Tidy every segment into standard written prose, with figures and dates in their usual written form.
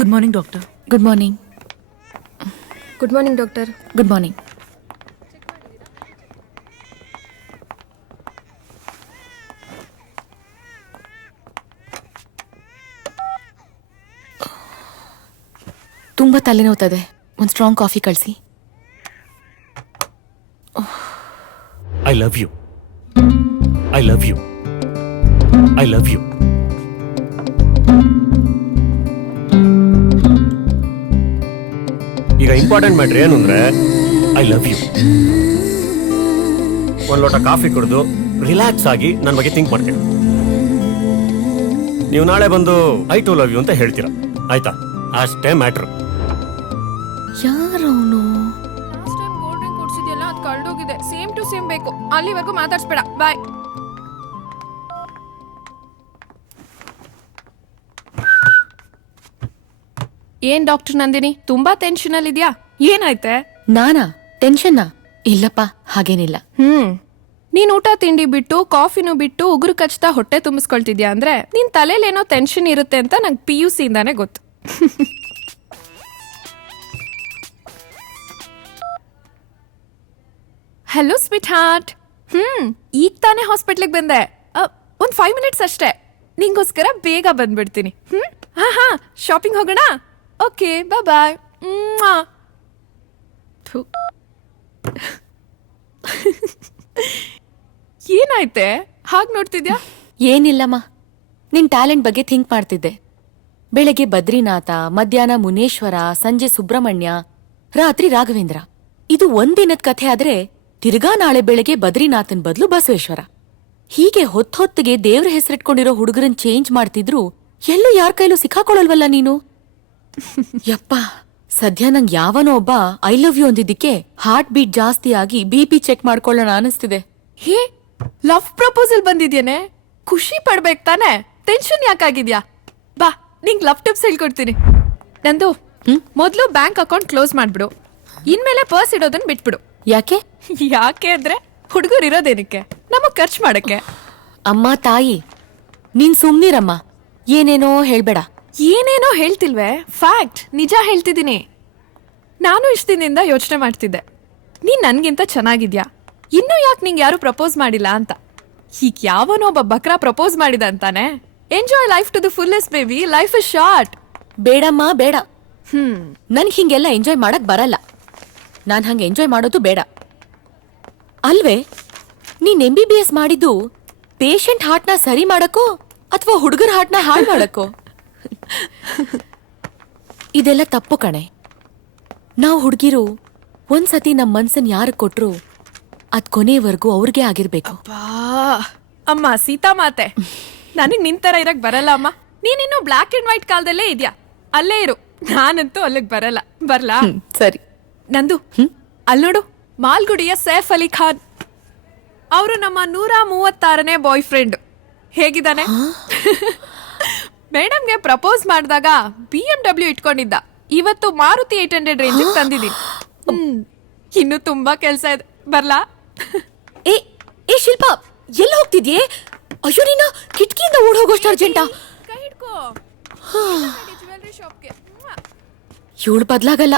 Good morning doctor. Good morning. Good morning doctor. Good morning. ತುಂಬ ತಲೆನೋವ್ತದೆ, ಒಂದು strong coffee ಕಳಿಸಿ. I love you. I love you. I love you. ಈಗ important matter ಏನು ಅಂದ್ರೆ I love you. ಒಂದು ಲೋಟ ಕಾಫಿ ಕುಡಿದು ರಿಲ್ಯಾಕ್ಸ್ ಆಗಿ ನನ್ನ ಬಗ್ಗೆ ಥಿಂಕ್ ಮಾಡ್ತೀನಿ. ನೀವು ನಾಳೆ ಬಂದು ಐ ಟು ಲವ್ ಯು ಅಂತ ಹೇಳ್ತೀರಾ, ಆಯ್ತಾ? ಅಷ್ಟೇ ಮ್ಯಾಟ್ರ್. ಯಾರವನು? ಲಾಸ್ಟ್ ಟೈಮ್ ಕೋಲ್ಡ್ ಡ್ರಿಂಕ್ ಕುಡಿಸಿದ್ಯಲ್ಲ, ಅದು ಕಳ್ದೋಗಿದೆ. ಸೇಮ್ ಟು ಸೇಮ್ ಬೇಕು. ಅಲ್ಲಿವರೆಗೂ ಮಾತಾಡ್ಸ್ಬೇಡ. ಬಾಯ್. ಏನ್ ಡಾಕ್ಟರ್ ನಂದಿನಿ, ತುಂಬಾ ಟೆನ್ಷನ್ ಅಲ್ಲಿ ಇದ್ಯಾ? ಏನಾಯ್ತೆ? ನಾನಾ ಟೆನ್ಷನ್ನಾ? ಇಲ್ಲಪ್ಪ, ಹಾಗೇನಿಲ್ಲ. ನೀನ್ ಊಟ ತಿಂಡಿ ಬಿಟ್ಟು ಕಾಫಿನೂ ಬಿಟ್ಟು ಉಗುರು ಕಚ್ತಾ ಹೊಟ್ಟೆ ತುಂಬಿಸ್ಕೊಳ್ತಿದ್ಯಾ ಅಂದ್ರೆ ನಿನ್ ತಲೆಲೇನೋ ಟೆನ್ಷನ್ ಇರುತ್ತೆ ಅಂತ ನಂಗೆ PUC ಇಂದಾನೆ ಗೊತ್ತು. Hello sweet heart. ಈಗ ತಾನೇ ಹಾಸ್ಪಿಟ್ಲಿಗೆ ಬಂದೆ. ಒಂದ್ 5 ಮಿನಿಟ್ಸ್ ಅಷ್ಟೇ. ನಿಂಗೋಸ್ಕರ ಬೇಗ ಬಂದ್ಬಿಡ್ತೀನಿ. ಹಾ ಶಾಪಿಂಗ್ ಹೋಗೋಣ. ಓಕೆ, ಬಾಯ್. ಏನಾಯ್ತೆ ಹಾಗ್ ನೋಡ್ತಿದ್ಯಾ? ಏನಿಲ್ಲಮ್ಮ, ನಿನ್ ಟ್ಯಾಲೆಂಟ್ ಬಗ್ಗೆ ಥಿಂಕ್ ಮಾಡ್ತಿದ್ದೆ. ಬೆಳಗ್ಗೆ ಬದ್ರಿನಾಥ, ಮಧ್ಯಾಹ್ನ ಮುನೇಶ್ವರ, ಸಂಜೆ ಸುಬ್ರಹ್ಮಣ್ಯ, ರಾತ್ರಿ ರಾಘವೇಂದ್ರ. ಇದು ಒಂದಿನದ ಕಥೆ ಆದ್ರೆ ತಿರ್ಗಾ ನಾಳೆ ಬೆಳಗ್ಗೆ ಬದ್ರಿನಾಥನ್ ಬದಲು ಬಸವೇಶ್ವರ. ಹೀಗೆ ಹೊತ್ತೊತ್ತಿಗೆ ದೇವ್ರ ಹೆಸರಿಟ್ಕೊಂಡಿರೋ ಹುಡುಗರನ್ ಚೇಂಜ್ ಮಾಡ್ತಿದ್ರು ಎಲ್ಲೂ ಯಾರ ಕೈಲೂ ಸಿಕ್ಕಾಕೊಳ್ಳಲ್ವಲ್ಲ ನೀನು? ಯಪ್ಪ, ಸದ್ಯ ನಂಗೆ ಯಾವನೋ ಒಬ್ಬ ಐ ಲವ್ ಯು ಅಂದಿದ್ದಕ್ಕೆ ಹಾರ್ಟ್ ಬೀಟ್ ಜಾಸ್ತಿ ಆಗಿ BP ಚೆಕ್ ಮಾಡ್ಕೊಳ್ಳೋಣ ಅನಿಸ್ತಿದೆ. ಹೇ, ಲವ್ ಪ್ರಪೋಸಲ್ ಬಂದಿದ್ಯೇನೆ, ಖುಷಿ ಪಡ್ಬೇಕು ತಾನೆ? ಟೆನ್ಷನ್ ಯಾಕಾಗಿದ್ಯಾ? ಬಾ, ನಿಂಗ್ ಲವ್ ಟಿಪ್ಸ್ ಹೇಳ್ಕೊಡ್ತೀನಿ. ನಂದು ಮೊದ್ಲು ಬ್ಯಾಂಕ್ ಅಕೌಂಟ್ ಕ್ಲೋಸ್ ಮಾಡ್ಬಿಡು. ಇನ್ಮೇಲೆ ಪರ್ಸ್ ಇಡೋದನ್ನ ಬಿಟ್ಬಿಡು. ಯಾಕೆ? ಯಾಕೆ ಅಂದ್ರೆ ಹುಡುಗರು ಇರೋದೇನಕ್ಕೆ? ನಮಗ್ ಖರ್ಚು ಮಾಡಕ್ಕೆ. ಅಮ್ಮ ತಾಯಿ, ನೀನ್ ಸುಮ್ನಿರಮ್ಮ, ಏನೇನೋ ಹೇಳ್ಬೇಡ. ಏನೇನೋ ಹೇಳ್ತಿಲ್ವೇ? ಫ್ಯಾಕ್ಟ್, ನಿಜ ಹೇಳ್ತಿದ್ದೀನಿ. ನಾನು ಇಷ್ಟ ದಿನದಿಂದ ಯೋಚನೆ ಮಾಡ್ತಿದ್ದೆ, ನೀನ್ ನನ್ಗಿಂತ ಚೆನ್ನಾಗಿದ್ಯಾ, ಇನ್ನೂ ಯಾಕೆ ನಿಂಗೆ ಯಾರು ಪ್ರಪೋಸ್ ಮಾಡಿಲ್ಲ ಅಂತ. ಈಗ ಯಾವನೋ ಒಬ್ಬ ಬಕ್ರಾ ಪ್ರಪೋಸ್ ಮಾಡಿದ ಅಂತಾನೆ. Enjoy life to the fullest baby, life is short. ಬೇಡಮ್ಮ ಬೇಡ, ನನ್ಗೆ ಹಿಂಗೆಲ್ಲ ಎಂಜಾಯ್ ಮಾಡಕ್ ಬರಲ್ಲ. ನಾನ್ ಹಂಗೆ ಎಂಜಾಯ್ ಮಾಡೋದು ಬೇಡ. ಅಲ್ವೇ, ನೀನ್ MBBS ಮಾಡಿದ್ದು ಪೇಷಂಟ್ ಹಾರ್ಟ್ನ ಸರಿ ಮಾಡಕ್ಕೋ ಅಥವಾ ಹುಡುಗರ ಹಾರ್ಟ್ನ ಹಾಳು ಮಾಡಕ್ಕೋ? ಇದೆಲ್ಲ ತಪ್ಪು ಕಣೆ. ನಾವು ಹುಡುಗಿರು ಒಂದ್ಸತಿ ನಮ್ ಮನ್ಸನ್ ಯಾರು ಕೊಟ್ರು ಅದ್ ಕೊನೆವರೆಗೂ ಅವ್ರಿಗೆ ಆಗಿರ್ಬೇಕು. ಅಮ್ಮ ಸೀತಾ ಮಾತೆ, ನನಗ್ ನಿಂತರ ಇರಕ್ ಬರಲ್ಲ ಅಮ್ಮ. ನೀನಿನ್ನು ಬ್ಲಾಕ್ ಅಂಡ್ ವೈಟ್ ಕಾಲದಲ್ಲೇ ಇದ್ಯಾ, ಅಲ್ಲೇ ಇರು. ನಾನಂತೂ ಅಲ್ಲಿಗೆ ಬರಲ್ಲ. ಬರ್ಲಾ? ಸರಿ. ನಂದು ಅಲ್ ನೋಡು, ಮಾಲ್ಗುಡಿಯ ಸೈಫ್ ಅಲಿ ಖಾನ್. ಅವರು ನಮ್ಮ 136ನೇ ಬಾಯ್ ಫ್ರೆಂಡ್. ಹೇಗಿದ್ದಾನೆ? ಮೇಡಮ್ಗೆ ಪ್ರಪೋಸ್ ಮಾಡಿದಾಗ BMW ಇಟ್ಕೊಂಡಿದ್ದ. ಇವತ್ತು ಮಾರುತಿ 800 ರೇಂಜ್ ತಂದಿದ್ದೀನಿ. ಇನ್ನು ತುಂಬಾ ಕೆಲ್ಸ ಇದೆ. ಬರ್ಲಾ? ಏ ಶಿಲ್ಪ, ಎಲ್ಲಿ ಹೋಗ್ತಿದ್ಯೆ? ಅಯ್ಯೋ, ನೀನು ಕಿಟಕಿಯಿಂದ ಓಡ್ ಹೋಗೋಷ್ಟು ಅರ್ಜೆಂಟಾ? ಕೈ ಹಿಡ್ಕೋ. ಜ್ಯುವೆಲ್ಲರಿ ಶಾಪ್ಗೆ. ಇವಳು ಬದ್ಲಾಗಲ್ಲ.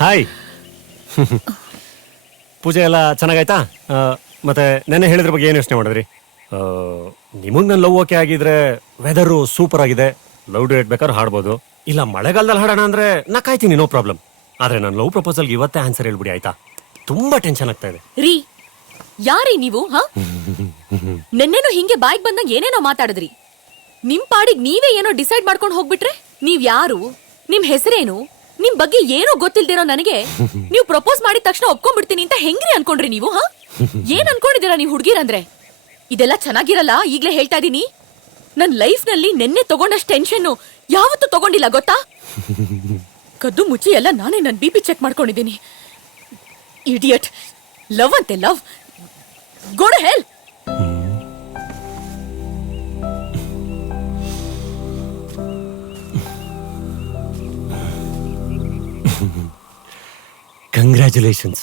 ಹಾಯ್. ಪೂಜೆ ಎಲ್ಲ ಚೆನ್ನಾಗಾಯ್ತಾ? ಮತ್ತೆ ನೆನ್ನೆ ಹೇಳಿದ್ರ ಬಗ್ಗೆ ಏನು ಯೋಚನೆ ಮಾಡಿದ್ರಿ? ನಿಮಗೆ ನನ್ನ ಲವ್ ಓಕೆ ಆಗಿದ್ರೆ ವೆದರು ಸೂಪರ್ ಆಗಿದೆ, ಲವ್ ಡೇಟ್ ಬೇಕಾದ್ರೆ ಹಾಡ್ಬೋದು. ಇಲ್ಲ ಮಳೆಗಾಲದಲ್ಲಿ ಹಾಡೋಣ ಅಂದ್ರೆ ನಾ ಕಾಯ್ತೀನಿ, ನೋ ಪ್ರಾಬ್ಲಮ್. ಆದ್ರೆ ನನ್ನ ಲವ್ ಪ್ರಪೋಸಲ್ಗೆ ಇವತ್ತೇ ಆನ್ಸರ್ ಹೇಳ್ಬಿಡಿ, ಆಯ್ತಾ? ತುಂಬಾ ಟೆನ್ಷನ್ ಆಗ್ತಾ ಇದೆ. ರೀ, ಯಾರೀ ನೀವು? ನೆನ್ನೆನೂ ಹಿಂಗೆ ಬಾಯಿಗೆ ಬಂದಂಗ ಏನೇನೋ ಮಾತಾಡಿದ್ರಿ. ನಿಮ್ ಪಾಡಿಗೆ ನೀವೇ ಏನೋ ಡಿಸೈಡ್ ಮಾಡ್ಕೊಂಡು ಹೋಗ್ಬಿಟ್ರೆ ನೀವ್ ಯಾರು, ನಿಮ್ ಹೆಸರೇನು, ನಿಮ್ ಬಗ್ಗೆ ಏನೋ ಗೊತ್ತಿಲ್ದಿರೋ ನನಗೆ ನೀವು ಪ್ರಪೋಸ್ ಮಾಡಿದ ತಕ್ಷಣ ಒಪ್ಕೊಂಡ್ಬಿಡ್ತೀನಿ ಅಂತ ಹೆಂಗ್ರಿ ಅನ್ಕೊಂಡ್ರಿ ನೀವು? ಏನ್ ಅನ್ಕೊಂಡಿದ್ದೀರಾ ನೀವು ಹುಡುಗಿರಂದ್ರೆ? ಇದೆಲ್ಲ ಚೆನ್ನಾಗಿರಲ್ಲ, ಈಗ್ಲೇ ಹೇಳ್ತಾ ಇದೀನಿ. ನನ್ ಲೈಫ್ ನಲ್ಲಿ ನೆನ್ನೆ ತಗೊಂಡಷ್ಟು ಟೆನ್ಷನ್ ಯಾವತ್ತೂ ತಗೊಂಡಿಲ್ಲ ಗೊತ್ತಾ? ಕದ್ದು ಮುಚ್ಚಿ ಎಲ್ಲ ನಾನೇ ನನ್ BP ಚೆಕ್ ಮಾಡ್ಕೊಂಡಿದ್ದೀನಿ. ಇಡಿಯಟ್. ಲವ್ ಅಂತೆ love. Go to hell. Congratulations.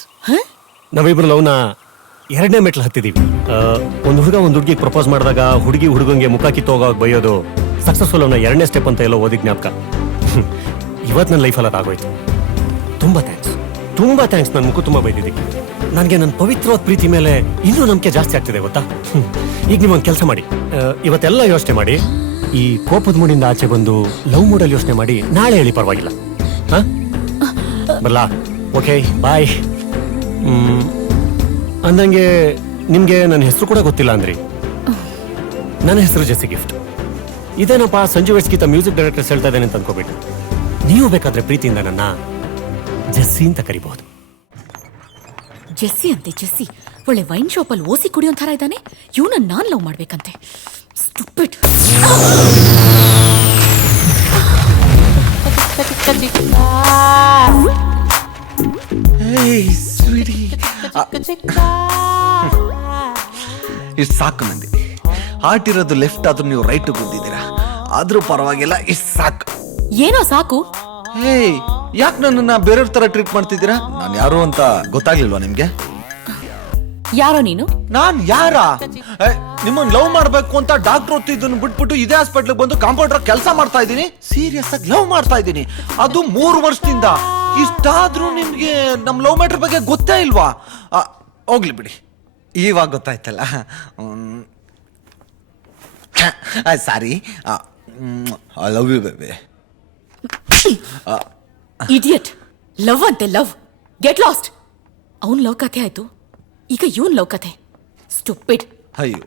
ನಾವಿಬ್ರು ಲವ್ನ 2ನೇ ಮೆಟ್ಲು ಹತ್ತಿದೀವಿ. ಒಂದು ಹುಡುಗ ಒಂದು ಹುಡುಗಿಗೆ ಪ್ರಪೋಸ್ ಮಾಡಿದಾಗ ಹುಡುಗಿ ಹುಡುಗಂಗೆ ಮುಖ ಕಿತ್ತೋಗೋವಾಗ ಬೈಯೋದು ಸಕ್ಸಸ್ಫುಲ್ ಅವನ 2ನೇ ಸ್ಟೆಪ್ ಅಂತ ಎಲ್ಲೋ ಓದಿ ಜ್ಞಾಪಕ. ಇವತ್ತು ನನ್ನ ಲೈಫಲ್ಲಿ ಅದಾಗೋಯ್ತು. ತುಂಬಾ ಥ್ಯಾಂಕ್ಸ್. ನನ್ನ ಮುಖ ತುಂಬಾ ಬೈದಿದ್ದೀವಿ. ನನಗೆ ನನ್ನ ಪವಿತ್ರವಾದ ಪ್ರೀತಿ ಮೇಲೆ ಇನ್ನೂ ನಂಬಿಕೆ ಜಾಸ್ತಿ ಆಗ್ತಿದೆ ಗೊತ್ತಾ. ಈಗ ನೀವೊಂದು ಕೆಲಸ ಮಾಡಿ, ಇವತ್ತೆಲ್ಲ ಯೋಚನೆ ಮಾಡಿ, ಈ ಕೋಪದ ಮೂಡಿಂದ ಆಚೆ ಬಂದು ಲವ್ ಮೂಡಲ್ಲಿ ಯೋಚನೆ ಮಾಡಿ ನಾಳೆ ಹೇಳಿ, ಪರವಾಗಿಲ್ಲ? ಬರ್ಲಾ? ಓಕೆ, ಬಾಯ್. ಅಂದಂಗೆ ನಿಮ್ಗೆ ನನ್ನ ಹೆಸರು ಕೂಡ ಗೊತ್ತಿಲ್ಲ ಅಂದ್ರಿ. ನನ್ನ ಹೆಸರು ಜೆಸ್ಸಿ ಗಿಫ್ಟ್. ಇದೇನಪ್ಪ ಸಂಜು ವೆಟ್ಸ್ಗಿಂತ ಮ್ಯೂಸಿಕ್ ಡೈರೆಕ್ಟರ್ಸ್ ಹೇಳ್ತಾ ಇದ್ದೇನೆ ಅಂತ ಅನ್ಕೋಬೇಡಿ. ನೀವು ಬೇಕಾದ್ರೆ ಪ್ರೀತಿಯಿಂದ ನನ್ನ ಜೆಸ್ಸಿ ಅಂತ ಕರಿಬಹುದು. ಜೆಸ್ಸಿ ಅಂತೆ ಜೆಸ್ಸಿ. ಒಳ್ಳೆ ವೈನ್ ಶಾಪ್ ಅಲ್ಲಿ ಓಸಿ ಕುಡಿಯೋ ಥರ ಇದ್ದಾನೆ. ಇವನ ನಾನ್ ಲವ್ ಮಾಡ್ಬೇಕಂತೆ. ಸ್ಟುಪಿಡ್. ಇಷ್ಟು ಸಾಕು ನಂದಿನಿ. ಹಾರ್ಟ್ ಇರೋದು ಲೆಫ್ಟ್ ಆದ್ರೂ ನೀವು ರೈಟ್ ಬಂದಿದ್ದೀರಾ, ಆದ್ರೂ ಪರವಾಗಿಲ್ಲ. ಇಷ್ಟು ಸಾಕು. ಏನೋ ಸಾಕು? ಯಾಕೆ ನನ್ನನ್ನ ಬೇರೆಯವ್ರ ತರ ಟ್ರೀಟ್ ಮಾಡ್ತಿದ್ದೀರಾ? ನಾನು ಯಾರು ಅಂತ ಗೊತ್ತಾಗ್ಲಿಲ್ವಾ ನಿಮ್ಗೆ? ಯಾರೋ ನೀನು? ನಾನ್ ಯಾರ? ನಿಮ್ಮನ್ನ ಲವ್ ಮಾಡ್ಬೇಕು ಅಂತ ಡಾಕ್ಟರ್ ಓದ್ತಿದ್ದನ್ನು ಬಿಟ್ಬಿಟ್ಟು ಇದೇ ಹಾಸ್ಪಿಟ್ಲಿಗೆ ಬಂದು ಕಾಂಪೌಂಡರ್ ಕೆಲಸ ಮಾಡ್ತಾ ಇದ್ದೀನಿ. ಸೀರಿಯಸ್ ಆಗಿ ಲವ್ ಮಾಡ್ತಾ ಇದ್ದೀನಿ, ಅದು 3 ವರ್ಷದಿಂದ. ಇಷ್ಟಾದ್ರೂ ನಿಮ್ಗೆ ನಮ್ ಲವ್ ಮ್ಯಾಟರ್ ಬಗ್ಗೆ ಗೊತ್ತೇ ಇಲ್ವಾ? ಹೋಗ್ಲಿ ಬಿಡಿ, ಇವಾಗ ಗೊತ್ತಾಯ್ತಲ್ಲ. Sorry. I love you baby. Idiot. Love ಅಂತೆ ಲವ್. Get lost. ಅವನ್ ಲವ್ ಕಥೆ ಆಯ್ತು, ಈಗ ಇವನ್ ಲವ್ ಕಥೆ. ಸ್ಟುಪಿಡ್. ಅಯ್ಯೋ,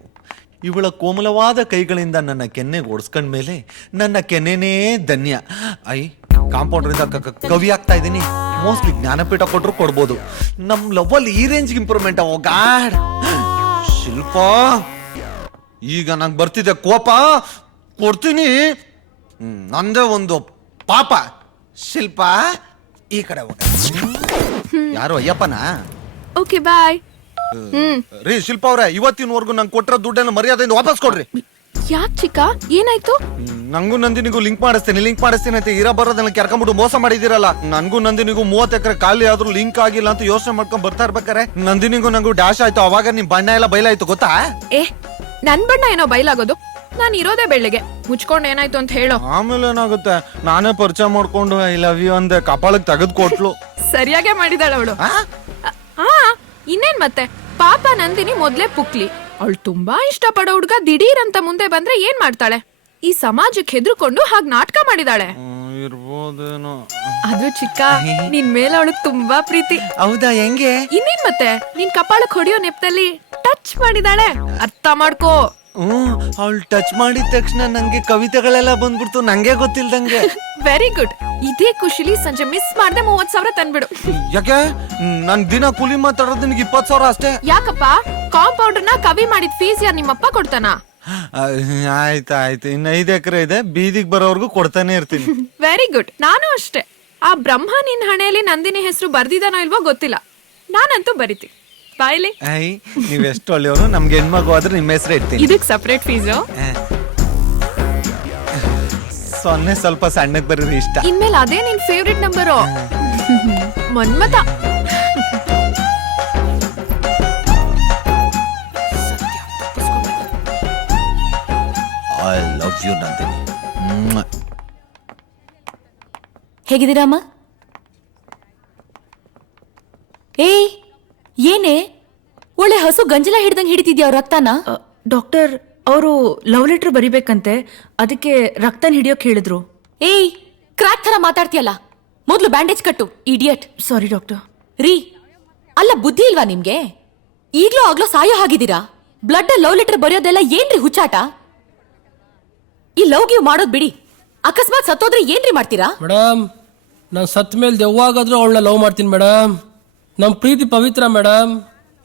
ಇವಳ ಕೋಮಲವಾದ ಕೈಗಳಿಂದ ನನ್ನ ಕೆನ್ನೆಗೆ ಓಡಿಸ್ಕೊಂಡ ಮೇಲೆ ನನ್ನ ಕೆನ್ನೆನೇ ಧನ್ಯ. ಕಾಂಪೌಂಡರ್ ಕವಿ ಆಗ್ತಾ ಇದ್ದೀನಿ. ಮೋಸ್ಟ್ಲಿ ಜ್ಞಾನಪೀಠ ಕೊಟ್ಟರು ಕೊಡ್ಬೋದು. ನಮ್ ಲವ್ವಲ್ಲಿ ಈ ರೇಂಜ್ಗೆ ಇಂಪ್ರೂವ್ಮೆಂಟ್. ಓ ಗಾಡ್. ಶಿಲ್ಪ, ಈಗ ನಂಗೆ ಬರ್ತಿದೆ ಕೋಪ, ಕೊಡ್ತೀನಿ. ನಂದೇ ಒಂದು ಪಾಪ. ಶಿಲ್ಪ, ಈ ಕಡೆ ಹೋಗ. ಯಾರು ಅಯ್ಯಪ್ಪನಾ? Okay bye. ರೀ ಶಿಲ್ಪ ಅವ್ರೆ, ಇವತ್ತಿನವರೆಗೂ ನಂಗೆ ಕೊಟ್ಟಿರೋ ದುಡ್ಡನ್ನು ಮರ್ಯಾದೆಯಿಂದ ವಾಪಸ್ ಕೊಡ್ರಿ. ಯಾಕೆ ಚಿಕ್ಕ, ಏನಾಯ್ತು? ನಂಗೂ ನಂದಿನಿಗೂ ಲಿಂಕ್ ಮಾಡಿಸ್ತೀನಿ ಅಂತ ಇರ ಬರೋದನ್ನ ಕೆರ್ಕೊಂಡ್ಬಿಟ್ಟು ಮೋಸ ಮಾಡಿದಿರಲ್ಲ. ನನ್ಗೂ ನಂದಿನಿಗೂ 30 ಎಕರೆ ಖಾಲಿ ಆದ್ರೂ ಲಿಂಕ್ ಆಗಿಲ್ಲ ಅಂತ ಯೋಚನೆ ಮಾಡ್ಕೊಂಡ್ ಬರ್ತಾ ಇರ್ಬೇಕಾರೆ ನಂದಿನಿಗೂ ನಂಗೂ ಡ್ಯಾಶ್ ಆಯ್ತು. ಅವಾಗ ನಿಮ್ ಬಣ್ಣ ಎಲ್ಲ ಬಯಲಾಯ್ತು ಗೊತ್ತಾ? ನನ್ ಬಣ್ಣ ಏನೋ ಬಯಲಾಗೋದು? ನಾನು ಇರೋದೇ ಬೆಳ್ಳಿಗೆ. ಮುಚ್ಕೊಂಡು ಏನಾಯ್ತು ಅಂತ ಹೇಳೋ. ಆಮೇಲೆ ಏನಾಗುತ್ತೆ, ನಾನೇ ಪರಿಚಯ ಮಾಡ್ಕೊಂಡು ಐ ಲವ್ ಯು ಅಂದೆ, ಕಪಾಳಕ್ಕೆ ತೆಗೆದು ಕೊಟ್ಲು. ಸರಿಯಾಗೆ ಮಾಡಿದಾಳ ಅವಳು. ಇನ್ನೇನ್ ಮತ್ತೆ, ಪಾಪ ನಂದಿನಿ ಮೊದ್ಲೇ ಪುಕ್ಲಿ. ಅವಳು ತುಂಬಾ ಇಷ್ಟಪಡೋ ಹುಡ್ಗ ದಿಢೀರ್ ಅಂತ ಮುಂದೆ ಬಂದ್ರೆ ಏನ್ ಮಾಡ್ತಾಳೆ? ಈ ಸಮಾಜಕ್ಕೆ ಹೆದರ್ಕೊಂಡು ಹಾಗ್ ನಾಟಕ ಮಾಡಿದಾಳೆ. ಇರ್ಬೋದೇನೋ. ಅದು ಚಿಕ್ಕ, ನಿನ್ ಮೇಲೆ ಅವಳಿಗೆ ತುಂಬಾ ಪ್ರೀತಿ. ಹೌದಾ? ಹೆಂಗೆ? ಇನ್ನೇನ್ ಮತ್ತೆ, ನಿನ್ ಕಪಾಳಕ್ ಹೊಡಿಯೋ ನೆಪದಲ್ಲಿ ಟಚ್ ಮಾಡಿದಾಳೆ. ಅರ್ಥ ಮಾಡ್ಕೋ. ಅವಳು ಟಚ್ ಮಾಡಿದ ತಕ್ಷಣ ನಂಗೆ ಕವಿತೆಗಳೆಲ್ಲ ಬಂದ್ಬಿಡ್ತು, ನಂಗೆ ಗೊತ್ತಿಲ್ದಂಗೆ. Very good. ಇದೇ ಖುಷಿಲಿ ಸಂಜೆ ಮಿಸ್ ಮಾಡ್ದೆ 30,000 ತಂದ್ಬಿಡು. ಯಾಕೆ? ನನ್ ದಿನ ಕೂಲಿ ಮಾತಾಡೋದು ನಿನಗೆ 20,000 ಅಷ್ಟೇ. ಯಾಕಪ್ಪ? ಕಾಂಪೌಂಡರ್ನ ಕವಿ ಮಾಡಿದ ಫೀಸ್ ಯಾರು ನಿಮ್ಮಪ್ಪ ಕೊಡ್ತಾನ? ಆಯ್ತಾಯ್ತು, ಇನ್ನು 5 ಎಕರೆ ಇದೆ, ಬೀದಿಗೆ ಬರೋವರೆಗೂ ಕೊಡ್ತಾನೆ ಇರ್ತೀನಿ. Very good. ನಾನು ಅಷ್ಟೇ. ಆ ಬ್ರಹ್ಮ ನಿನ್ ಹಣೆಯಲ್ಲಿ ನಂದಿನಿ ಹೆಸರು ಬರ್ದಿದಾನೋ ಇಲ್ವೋ ಗೊತ್ತಿಲ್ಲ, ನಾನಂತೂ ಬರಿತೀನಿ. ಬಾಯ್ಲಿ. ನೀವ್ ಎಷ್ಟು ಒಳ್ಳೆಯವರು. ನಮ್ಗೆ ಹೆಣ್ಮಗು ಆದ್ರೆ ನಿಮ್ಮ ಹೆಸರು ಇರ್ತೀನಿ. ಇದಕ್ ಸಪರೇಟ್ ಫೀಸು? ಸೊನ್ನೆ ಸ್ವಲ್ಪ ಸಣ್ಣಕ್ ಬರೀರಿ ಇಷ್ಟ. ಇನ್ಮೇಲೆ ಅದೇ ನಿನ್ favourite number. Manmatha. I love you Nandini. ಹೇಗಿದ್ದೀರಾ ಅಮ್ಮ? ಏಯ್, ಏನೇ ಒಳ್ಳೆ ಹಸು ಗಂಜಲ ಹಿಡ್ದಂಗ್ ಹಿಡಿತಿದ್ಯಾ ಅವ್ರ ರಕ್ತನ? ಡಾಕ್ಟರ್, ಅವರು ಲವ್ ಲೆಟರ್ ಬರಿಬೇಕಂತೆ, ಅದಕ್ಕೆ ರಕ್ತನ ಹಿಡಿಯೋಕ್ ಹೇಳಿದ್ರು. ಏಯ್, ಕ್ರಾಕ್ ತರ ಮಾತಾಡ್ತೀಯಲ್ಲ, ಮೊದ್ಲು ಬ್ಯಾಂಡೇಜ್ ಕಟ್ಟು. ಇಡಿಯಟ್. ಸಾರಿ ಡಾಕ್ಟರ್. ರೀ, ಅಲ್ಲ ಬುದ್ಧಿ ಇಲ್ವಾ ನಿಮ್ಗೆ? ಈಗ್ಲೂ ಆಗ್ಲೋ ಸಾಯೋ ಹಾಗಿದ್ದೀರಾ? ಬ್ಲಡ್ ಲವ್ ಲೆಟರ್ ಬರೆಯೋದೆಲ್ಲ ಏನ್ರಿ ಹುಚ್ಚಾಟ? ಈ ಲವ್ ಗಿವ್ ಮಾಡೋದ್ ಬಿಡಿ. ಅಕಸ್ಮಾತ್ ಸತ್ತೋದ್ರೆ ಏನ್ರಿ ಮಾಡ್ತೀರಾ? ಮೇಡಮ್, ನಾನು ಸತ್ ಮೇಲೆ ಯಾವಾಗಾದ್ರೂ ಅವಳನ್ನ ಲವ್ ಮಾಡ್ತೀನಿ ಮೇಡಮ್. ನಮ್ಮ ಪ್ರೀತಿ ಪವಿತ್ರ ಮೇಡಮ್.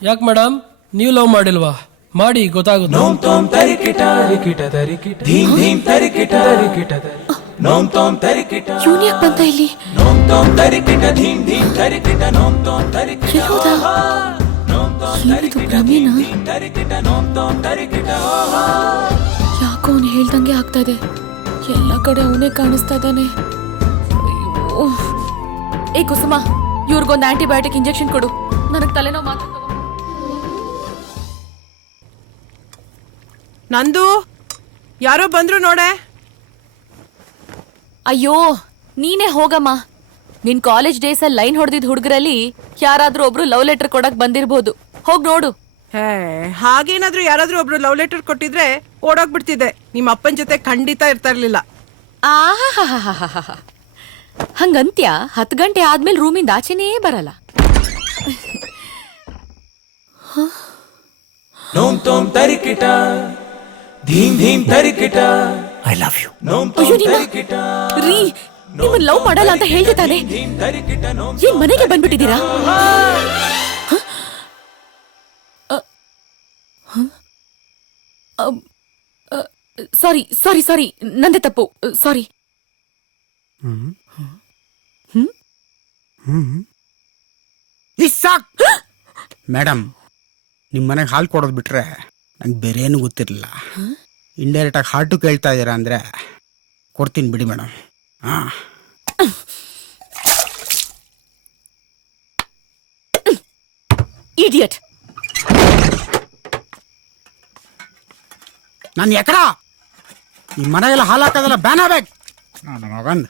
ಯಾಕೆ ಮೇಡಮ್, ನೀವು ಲವ್ ಮಾಡಿಲ್ವಾ? ಮಾಡಿ ಗೊತ್ತಾಗುತ್ತೆ. ಇವನ್ ಯಾಕ್ ಬಂತ ಇಲ್ಲಿ ಎಲ್ಲೋದ? ಏನಿದು ಭ್ರಮೆನಾ? ಯಾಕೋ ಅವನು ಹೇಳ್ದಂಗೆ ಆಗ್ತಾ ಇದೆ. ಎಲ್ಲ ಕಡೆ ಅವನೇ ಕಾಣಿಸ್ತಾ ಇದ್ದಾನೆ. ಅಯ್ಯೋ. ಏ ಕುಸುಮ, ಇವ್ರಿಗೊಂದು ಆಂಟಿಬಯೋಟಿಕ್ ಇಂಜೆಕ್ಷನ್ ಕೊಡು. ನನಗ್ ತಲೆನೋವು ಮಾತ್ರ. ನಂದು ಯಾರೋ ಬಂದ್ರು ನೋಡೆ. ಅಯ್ಯೋ ನೀನೇ ಹೋಗಮ್ಮ. ನಿನ್ ಕಾಲೇಜ್ ಡೇಸ್ ಅಲ್ಲಿ ಲೈನ್ ಹೊಡೆದಿದ್ ಹುಡುಗರಲ್ಲಿ ಯಾರಾದ್ರೂ ಒಬ್ರು ಲವ್ ಲೆಟರ್ ಕೊಡಕ್ ಬಂದಿರ್ಬೋದು. ಹೋಗ್ ನೋಡು. ಹೇ, ಹಾಗೇನಾದ್ರೂ ಯಾರಾದ್ರೂ ಒಬ್ರು ಲವ್ ಲೆಟರ್ ಕೊಟ್ಟಿದ್ರೆ ಓಡೋಗ್ಬಿಡ್ತಿದ್ದೆ. ನಿಮ್ಮ ಅಪ್ಪನ ಜೊತೆ ಖಂಡಿತ ಇರ್ತಾ ಇರ್ಲಿಲ್ಲ. ಆಹಾಹಾಹಾಹಾಹಾ. ಹಂಗಂತ್ಯ 10 ಗಂಟೆ ಆದ್ಮೇಲೆ ರೂಮಿಂದ ಆಚೆನೇ ಬರಲ್ಲ. I love you. ಅಯ್ಯೋ ರೀ, ನಿಮ್ಮನ್ ಲವ್ ಮಾಡಲ್ಲ ಅಂತ ಹೇಳ್ತಾನೆ. ಏನ್ ಮನೆಗೆ ಬಂದ್ಬಿಟ್ಟಿದ್ದೀರಾ? ಸಾರಿ ಸಾರಿ ಸಾರಿ, ನಂದೇ ತಪ್ಪು. ಸಾರಿ. ಮೇಡಮ್, ನಿಮ್ಮ ಮನೆಗೆ ಹಾಲು ಕೊಡೋದು ಬಿಟ್ರೆ ನಂಗೆ ಬೇರೆ ಏನು ಗೊತ್ತಿರಲಿಲ್ಲ. ಇಂಡೈರೆಕ್ಟಾಗಿ ಹಾರ್ಟು ಕೇಳ್ತಾ ಇದ್ದೀರಾ ಅಂದರೆ ಕೊಡ್ತೀನಿ ಬಿಡಿ ಮೇಡಮ್. ಹಾಂ, ಇಡಿಯಟ್. ನಾನು ಎಕಡ ಈ ಮನೆಗೆಲ್ಲ ಹಾಲು ಹಾಕೋದಲ್ಲ ಬ್ಯಾನ್ ಆಗ್ಬೇಕು. ನಾನು ಮಗಂದು